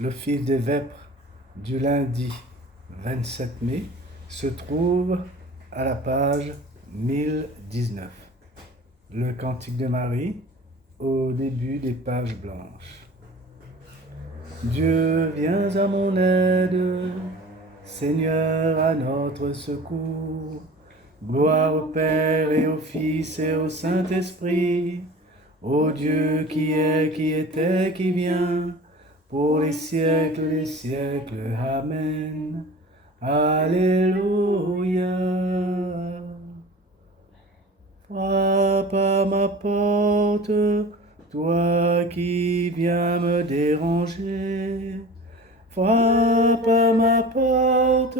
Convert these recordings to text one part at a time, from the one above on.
Le fil des vêpres du lundi 27 mai se trouve à la page 1019. Le Cantique de Marie au début des pages blanches. Dieu, viens à mon aide, Seigneur, à notre secours. Gloire au Père et au Fils et au Saint-Esprit, ô Dieu qui est, qui était, qui vient, pour les siècles des siècles. Amen. Alléluia. Frappe à ma porte, toi qui viens me déranger. Frappe à ma porte,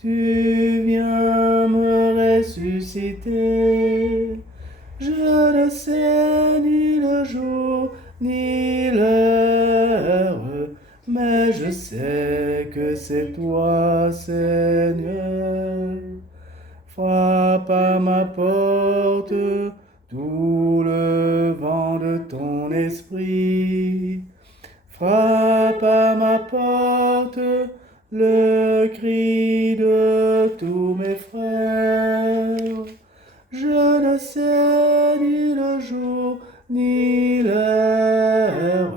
tu viens me ressusciter. Je ne sais ni le jour ni l'heure, mais je sais que c'est toi, Seigneur. Frappe à ma porte, tout le vent de ton esprit. Frappe à ma porte, le cri de tous mes frères. Je ne sais ni le jour ni l'heure,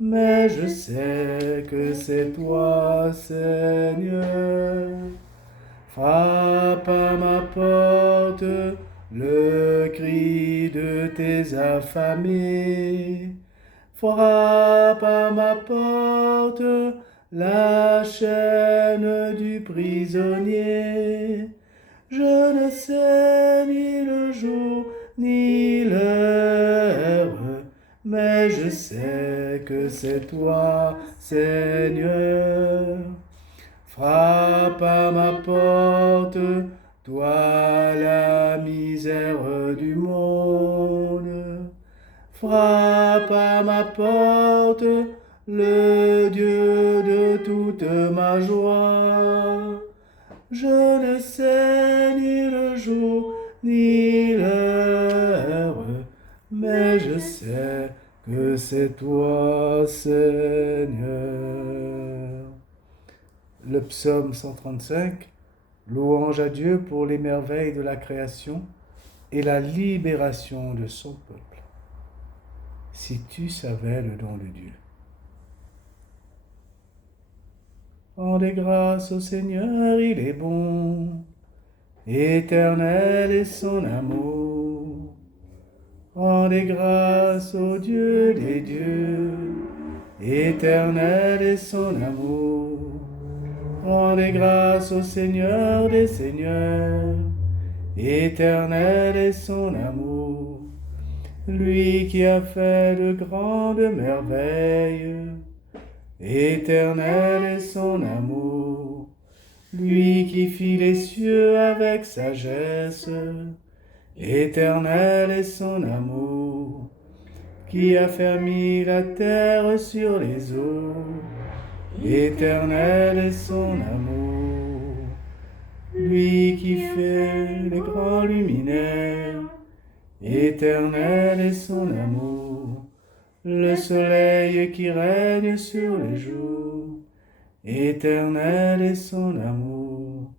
mais je sais que c'est toi, Seigneur. Frappe à ma porte, le cri de tes affamés. Frappe à ma porte, la chaîne du prisonnier. Je ne sais ni le jour ni l'heure, mais je sais que c'est toi, Seigneur. Frappe à ma porte, toi la misère du monde. Frappe à ma porte, le Dieu de toute ma joie. Je ne sais ni le jour ni l'heure, mais je sais que c'est toi, Seigneur. Le psaume 135, louange à Dieu pour les merveilles de la création et la libération de son peuple. Si tu savais le don de Dieu. Rendez grâce au Seigneur, il est bon, éternel est son amour. Rendez grâce au Dieu des dieux, éternel est son amour. Rendez grâce au Seigneur des seigneurs, éternel est son amour. Lui qui a fait de grandes merveilles, éternel est son amour. Lui qui fit les cieux avec sagesse, éternel est son amour. Qui a fermé la terre sur les eaux, éternel est son amour. Lui qui fait les grands luminaires, éternel est son amour. Le soleil qui règne sur les jours, éternel est son amour.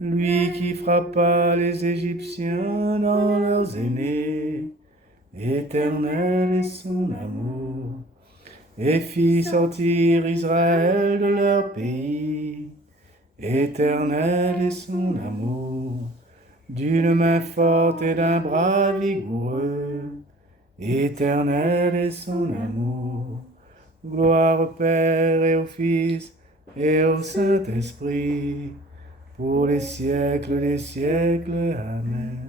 Lui qui frappa les Égyptiens dans leurs aînés, éternel est son amour. Et fit sortir Israël de leur pays, éternel est son amour. D'une main forte et d'un bras vigoureux, éternel est son amour. Gloire au Père et au Fils et au Saint-Esprit, pour les siècles des siècles. Amen.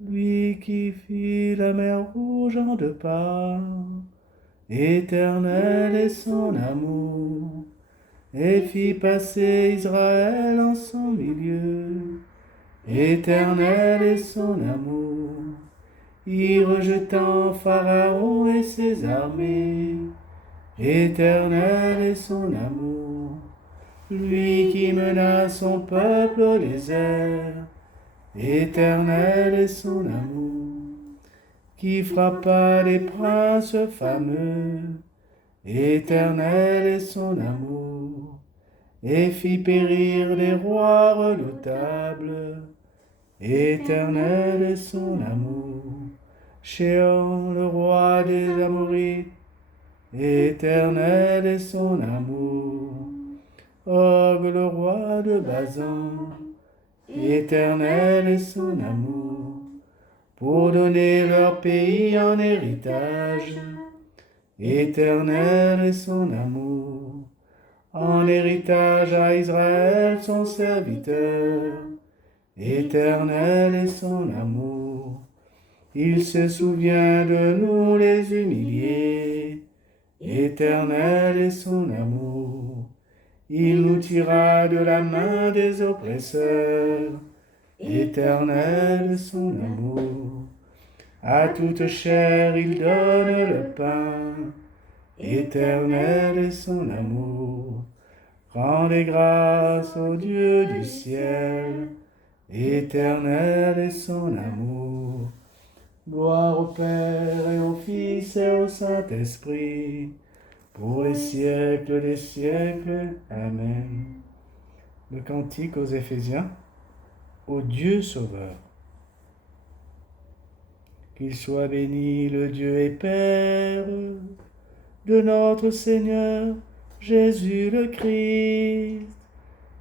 Lui qui fit la mer rouge en deux parts, éternel est son amour, et fit passer Israël en son milieu, éternel est son amour, y rejetant Pharaon et ses armées, éternel est son amour, lui qui mena son peuple au désert, éternel est son amour, qui frappa les princes fameux. Éternel est son amour, et fit périr les rois redoutables. Éternel est son amour, Shéon, le roi des Amorites. Éternel est son amour, Og, le roi de Bazan. Éternel est son amour, pour donner leur pays en héritage. Éternel est son amour, en héritage à Israël son serviteur. Éternel est son amour, il se souvient de nous les humiliés. Éternel est son amour, il nous tira de la main des oppresseurs. Éternel est son amour, à toute chair il donne le pain. Éternel est son amour, rendez grâce au Dieu du ciel. Éternel est son amour, gloire au Père et au Fils et au Saint-Esprit, pour les siècles des siècles. Amen. Le cantique aux Éphésiens, au Dieu Sauveur. Qu'il soit béni le Dieu et Père de notre Seigneur Jésus le Christ.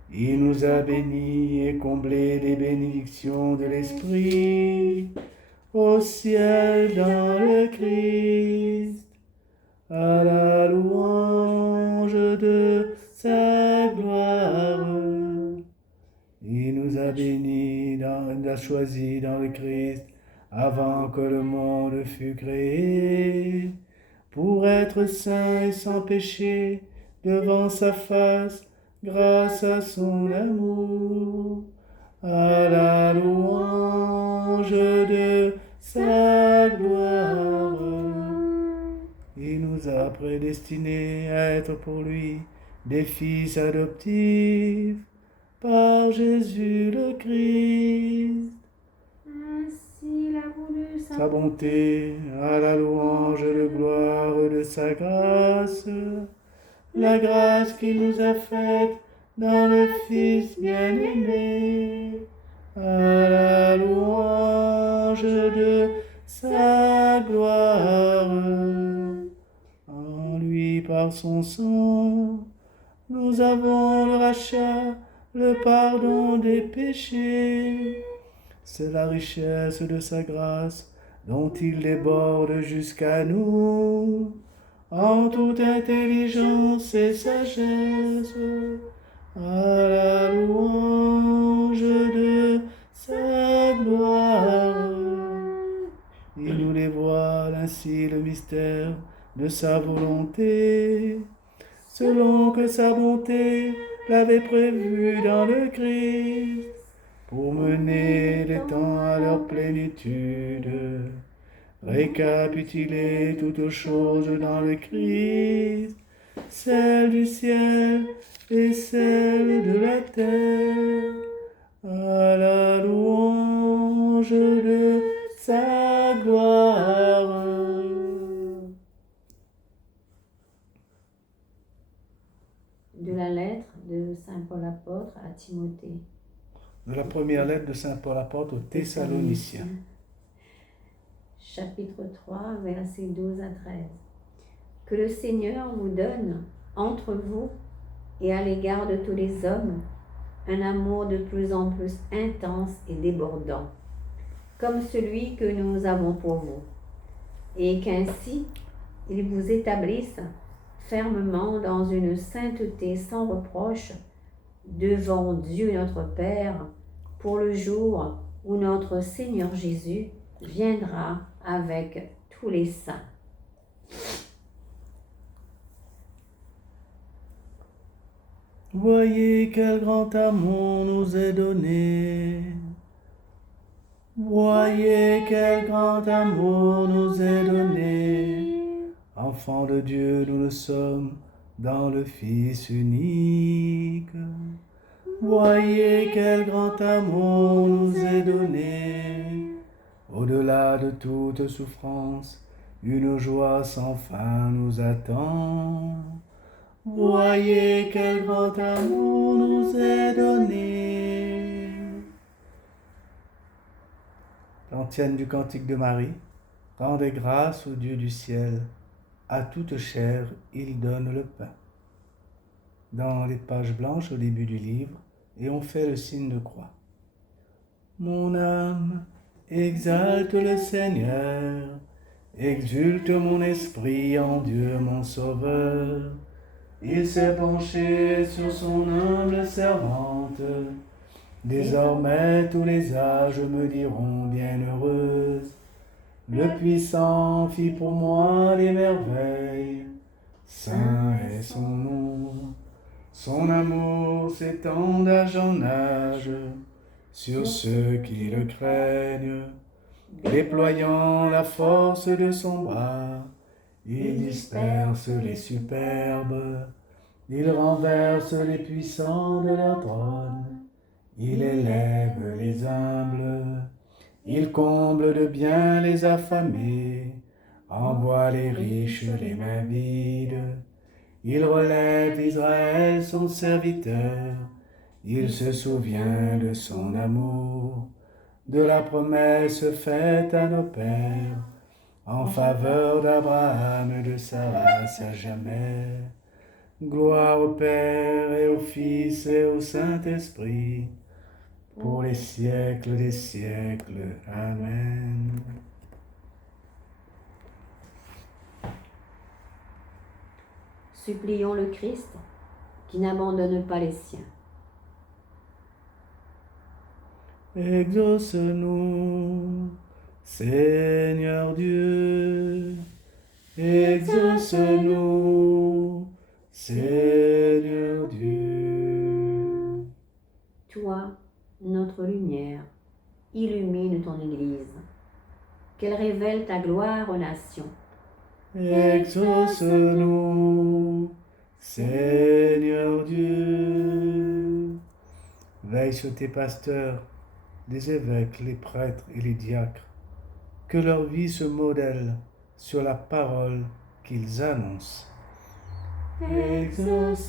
Il nous a bénis et comblés des bénédictions de l'Esprit au ciel dans le Christ, à la louange de sa gloire. Il nous a bénis, il a choisi dans le Christ avant que le monde fût créé, pour être saint et sans péché devant sa face, grâce à son amour, à la louange de sa gloire. Il nous a prédestinés à être pour lui des fils adoptifs par Jésus le Christ. Ainsi il a voulu Sa bonté, à la louange de gloire de sa grâce, la grâce qu'il nous a faite dans le Fils bien-aimé, à la louange de sa gloire. En lui, par son sang, nous avons le rachat, le pardon des péchés. C'est la richesse de sa grâce dont il déborde jusqu'à nous, en toute intelligence et sagesse, à la louange de sa gloire. Il nous dévoile ainsi le mystère de sa volonté, selon que sa bonté l'avait prévu dans le Christ, pour mener les temps à leur plénitude, récapituler toutes choses dans le Christ, celles du ciel et celles de la terre, à la louange de sa gloire. De la lettre de Saint Paul apôtre à Timothée. De la première lettre de Saint Paul apôtre aux Thessaloniciens. Chapitre 3, versets 12 à 13. Que le Seigneur vous donne, entre vous et à l'égard de tous les hommes, un amour de plus en plus intense et débordant, comme celui que nous avons pour vous, et qu'ainsi il vous établisse fermement dans une sainteté sans reproche devant Dieu notre Père, pour le jour où notre Seigneur Jésus viendra avec tous les saints. Voyez quel grand amour nous est donné. Voyez quel grand amour nous est donné. Enfants de Dieu, nous le sommes dans le Fils unique. Voyez quel grand amour nous est donné. Au-delà de toute souffrance, une joie sans fin nous attend. Voyez quel grand amour nous est donné. L'antienne du Cantique de Marie, rendez grâce au Dieu du ciel. À toute chair, il donne le pain. Dans les pages blanches au début du livre, et on fait le signe de croix. Mon âme exalte le Seigneur, exulte mon esprit en Dieu mon Sauveur. Il s'est penché sur son humble servante. Désormais tous les âges me diront bienheureuse. Le puissant fit pour moi des merveilles. Saint est son nom. Son amour s'étend d'âge en âge sur ceux qui le craignent. Déployant la force de son bras, il disperse les superbes. Il renverse les puissants de leur trône. Il élève les humbles. Il comble de bien les affamés. Envoie les riches les mains vides. Il relève Israël son serviteur. Il se souvient de son amour, de la promesse faite à nos pères, en faveur d'Abraham et de Sarah à jamais. Gloire au Père et au Fils et au Saint-Esprit, pour les siècles des siècles. Amen. Supplions le Christ qui n'abandonne pas les siens. Exauce-nous, Seigneur Dieu, exauce-nous, Seigneur Dieu. Toi, notre lumière, illumine ton Église, qu'elle révèle ta gloire aux nations. Exauce-nous, Seigneur Dieu. Veille sur tes pasteurs, les évêques, les prêtres et les diacres, que leur vie se modèle sur la parole qu'ils annoncent. Exauce-nous,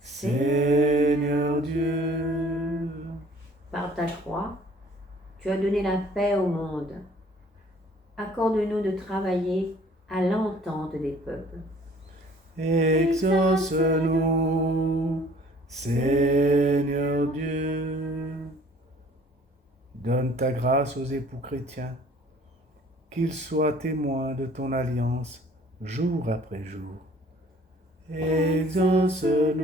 Seigneur Dieu. Par ta croix, tu as donné la paix au monde. Accorde-nous de travailler à l'entente des peuples. Exauce-nous, Seigneur Dieu. Donne ta grâce aux époux chrétiens, qu'ils soient témoins de ton alliance jour après jour. Exauce-nous,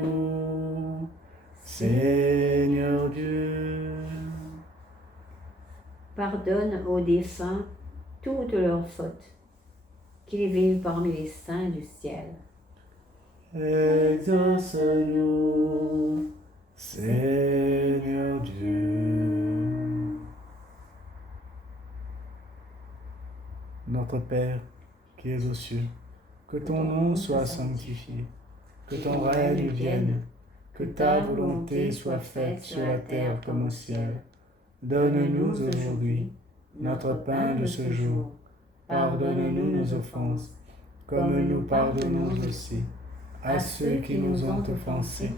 Seigneur Dieu. Pardonne aux défunts toutes leurs fautes, qu'ils vivent parmi les saints du ciel. Exauce-nous, Seigneur Dieu. Notre Père, qui es aux cieux, que ton nom soit sanctifié, que ton règne vienne, que ta volonté soit faite sur la terre comme au ciel. Donne-nous aujourd'hui notre pain de ce jour. Pardonne-nous nos offenses, comme nous pardonnons aussi à ceux qui nous ont offensés.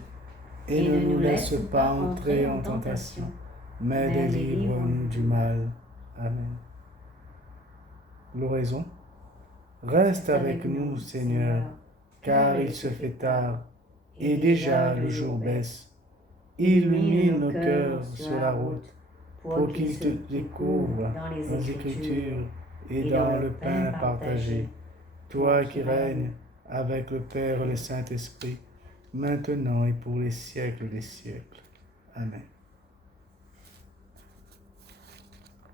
Et ne nous laisse pas entrer en tentation, mais délivre-nous du mal. Amen. L'oraison. Reste avec nous, Seigneur, car il se fait tard, et déjà le jour baisse. Illumine nos cœurs sur la route, pour qu'ils te découvrent dans les Écritures et dans le pain partagé. Toi qui règnes avec le Père et le Saint-Esprit, maintenant et pour les siècles des siècles. Amen.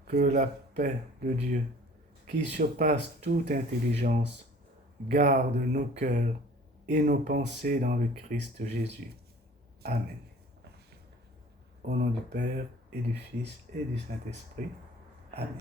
Que la paix de Dieu, qui surpasse toute intelligence, garde nos cœurs et nos pensées dans le Christ Jésus. Amen. Au nom du Père et du Fils et du Saint-Esprit. Amen.